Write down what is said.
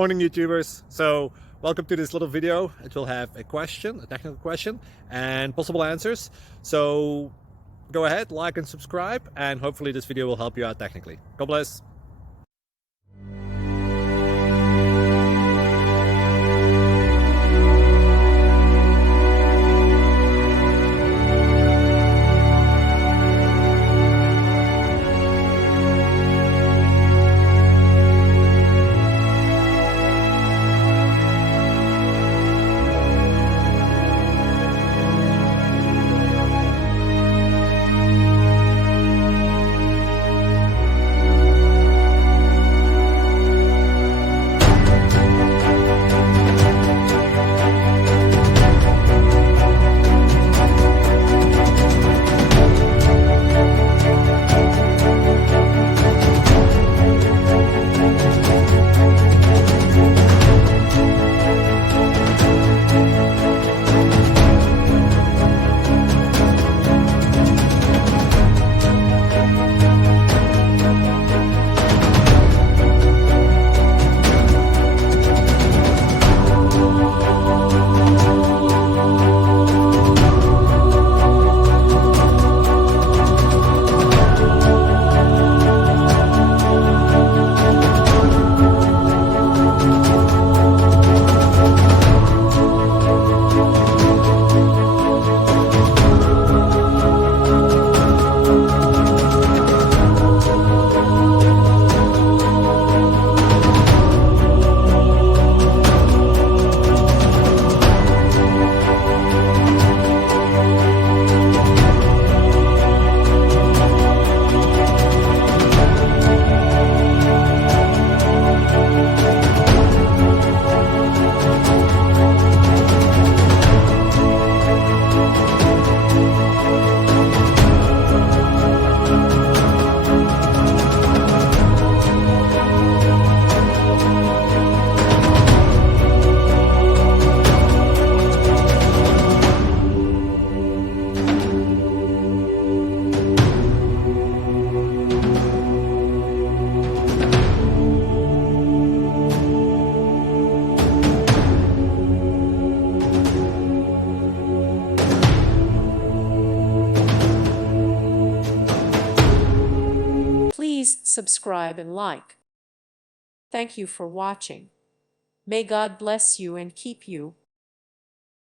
Morning YouTubers. So welcome to this little video. It will have a question, a technical question, and possible answers. So go ahead, like and subscribe, and hopefully this video will help you out technically. God bless. Please subscribe and like. Thank you for watching. May God bless you and keep you.